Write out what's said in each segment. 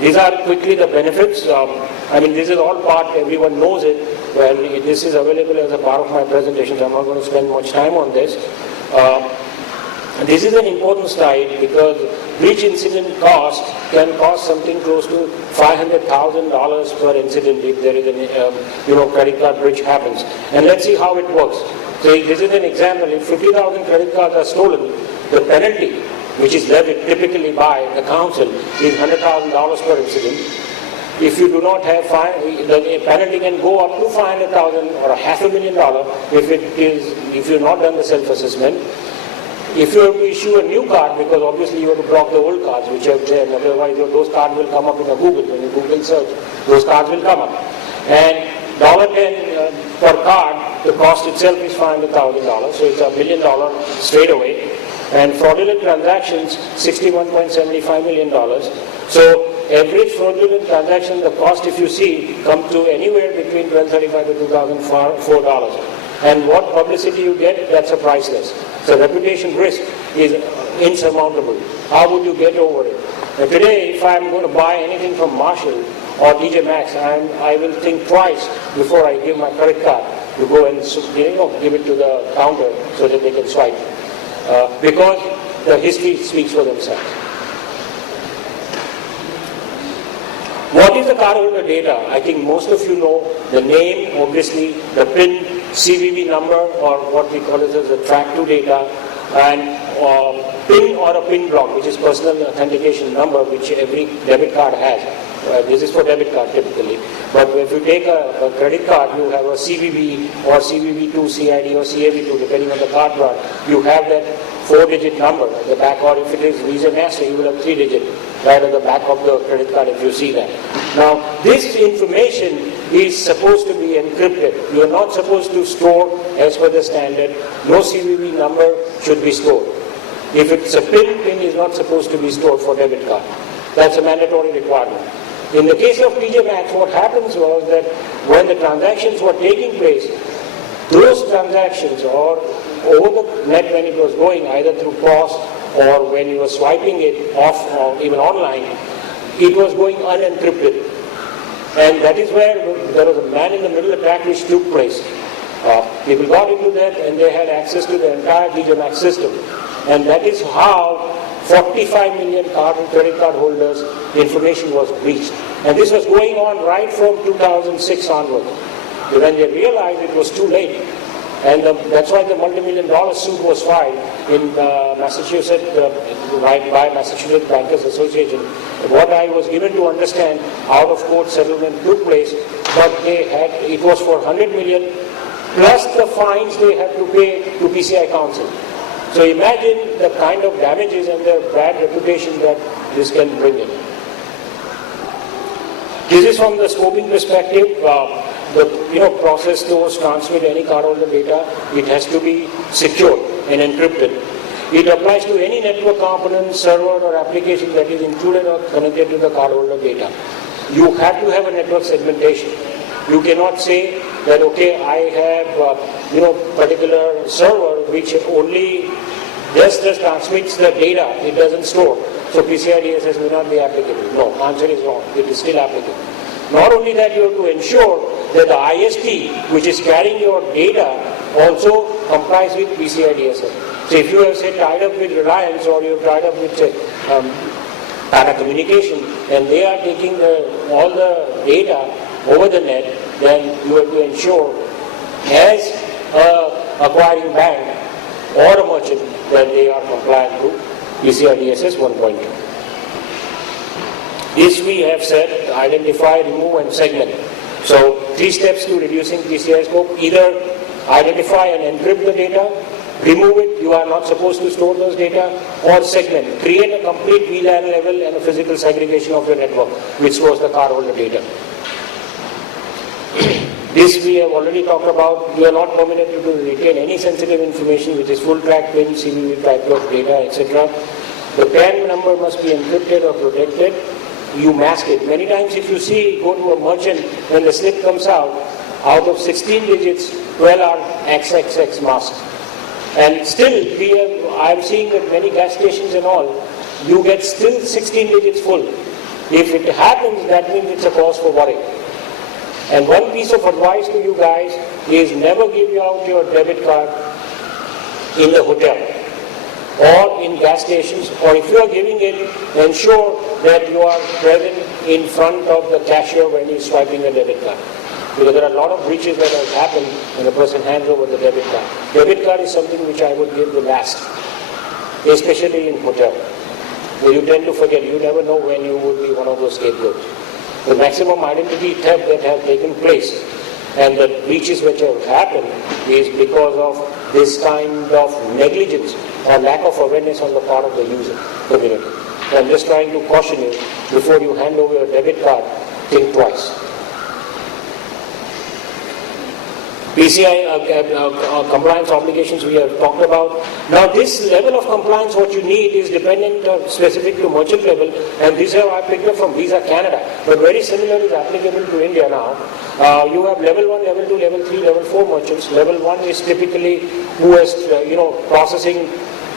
These are quickly the benefits. I mean, this is all part, everyone knows it. Well, this is available as a part of my presentation, so I'm not going to spend much time on this. This is an important slide because breach incident cost can cost something close to $500,000 per incident if there is an credit card breach happens. And let's see how it works. So this is an example. If 50,000 credit cards are stolen, the penalty, which is levied typically by the council, is $100,000 per incident. If you do not have the penalty can go up to $500,000 or $500,000 if you've not done the self-assessment. If you have to issue a new card, because obviously you have to block the old cards which are there, otherwise those cards will come up in a Google. When you Google search, those cards will come up. And $10 per card, the cost itself is $500,000, so it's $1 million straight away. And fraudulent transactions, $61.75 million. So average fraudulent transaction, the cost if you see, comes to anywhere between $1,235 to $2,004. And what publicity you get, that's a priceless. So reputation risk is insurmountable. How would you get over it? Now today, if I'm going to buy anything from Marshall or TJ Maxx, I will think twice before I give my credit card to go and give it to the counter so that they can swipe. Because the history speaks for themselves. What is the cardholder data? I think most of you know the name, obviously, the PIN, CVV number, or what we call it as the track-to data, and PIN or a PIN block, which is personal authentication number, which every debit card has. This is for debit card typically. But if you take a credit card, you have a CVV or CVV2, CID or CAV2, depending on the card brand. You have that 4-digit number at the back, or if it is Visa Master, you will have 3-digit right at the back of the credit card if you see that. Now, this information is supposed to be encrypted. You are not supposed to store as per the standard. No CVV number should be stored. If it's a PIN is not supposed to be stored for debit card. That's a mandatory requirement. In the case of TJ Maxx, what happens was that when the transactions were taking place, those transactions or over the net when it was going either through POS or when you were swiping it off or even online, it was going unencrypted. And that is where there was a man in the middle attack which took place. People got into that and they had access to the entire TJ Maxx system. And that is how 45 million card and credit card holders information was breached. And this was going on right from 2006 onwards. When they realized it was too late, and that's why the multi-million-dollar suit was filed in Massachusetts by Massachusetts Bankers Association. What I was given to understand, out-of-court settlement took place, but it was for 100 million plus the fines they had to pay to PCI Council. So imagine the kind of damages and the bad reputation that this can bring in. This is from the scoping perspective. The process to transmit any cardholder data, it has to be secure and encrypted. It applies to any network component, server or application that is included or connected to the cardholder data. You have to have a network segmentation. You cannot say that, okay, I have particular server which only just transmits the data, it doesn't store. So PCI DSS will not be applicable. No, answer is wrong. It is still applicable. Not only that, you have to ensure that the ISP which is carrying your data also complies with PCI DSS. So if you have tied up with Reliance or you have tied up with Tata Communication and they are taking all the data over the net, then you have to ensure as acquiring bank or a merchant that they are compliant to PCI DSS 1.2. This we have said, identify, remove and segment. So 3 steps to reducing PCI scope: either identify and encrypt the data, remove it, you are not supposed to store those data, or segment, create a complete VLAN level and a physical segregation of your network which stores the cardholder data. This we have already talked about. You are not permitted to retain any sensitive information which is full track, PIN, CVV type of data, etc. The PAN number must be encrypted or protected. You mask it. Many times if you see, go to a merchant, when the slip comes out of 16 digits, 12 are XXX masked. And still, I am seeing that many gas stations and all, you get still 16 digits full. If it happens, that means it's a cause for worry. And one piece of advice to you guys is never give out your debit card in the hotel or in gas stations, or if you are giving it, ensure that you are present in front of the cashier when he is swiping a debit card. Because there are a lot of breaches that have happened when a person hands over the debit card. Debit card is something which I would give the last, especially in hotel. You tend to forget, you never know when you will be one of those scapegoats. The maximum identity theft that has taken place and the breaches which have happened is because of this kind of negligence or lack of awareness on the part of the user community. So I'm just trying to caution you, before you hand over your debit card, think twice. PCI compliance obligations we have talked about. Now this level of compliance, what you need is dependent specific to merchant level, and these are I picked up from Visa Canada, but very similar is applicable to India now. You have level 1, level 2, level 3, level 4 merchants. Level 1 is typically who is processing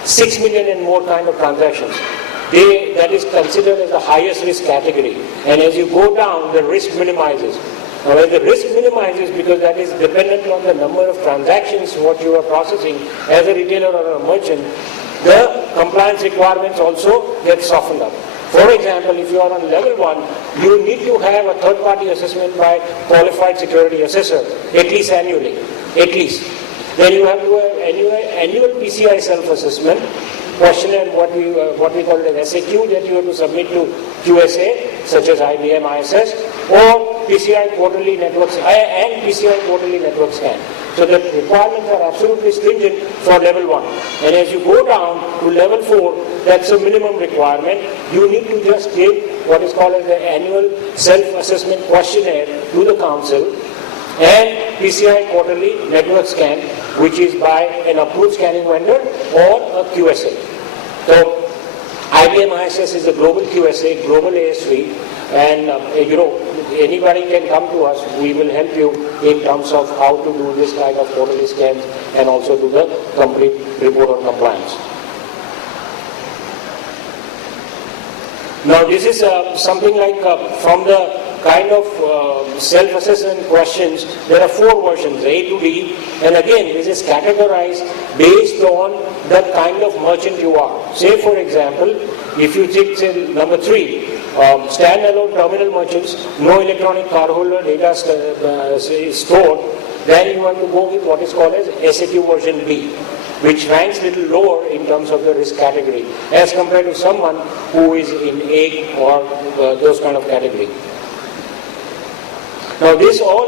6 million and more kind of transactions. That is considered as the highest risk category, and as you go down, the risk minimizes. Now, when the risk minimizes, because that is dependent on the number of transactions what you are processing as a retailer or a merchant, the compliance requirements also get softened up. For example, if you are on level 1, you need to have a third-party assessment by qualified security assessor, at least annually, at least. Then you have to have annual PCI self-assessment questionnaire, what we call it as SAQ, that you have to submit to QSA, such as IBM ISS, or PCI quarterly networks and PCI quarterly network scan. So the requirements are absolutely stringent for level 1. And as you go down to level 4, that's a minimum requirement. You need to just give what is called as the annual self-assessment questionnaire to the council, and PCI quarterly network scan, which is by an approved scanning vendor or a QSA. So IBM ISS is a global QSA, global ASV, and anybody can come to us. We will help you in terms of how to do this kind of quarterly scans and also do the complete report on compliance. Now this is something like from the kind of self-assessment questions, there are 4 versions, A to D, and again this is categorized based on the kind of merchant you are. Say for example, if you take say number 3, standalone terminal merchants, no electronic cardholder data is stored, then you have to go with what is called as SAQ version B, which ranks little lower in terms of the risk category as compared to someone who is in A or those kind of category. Now this all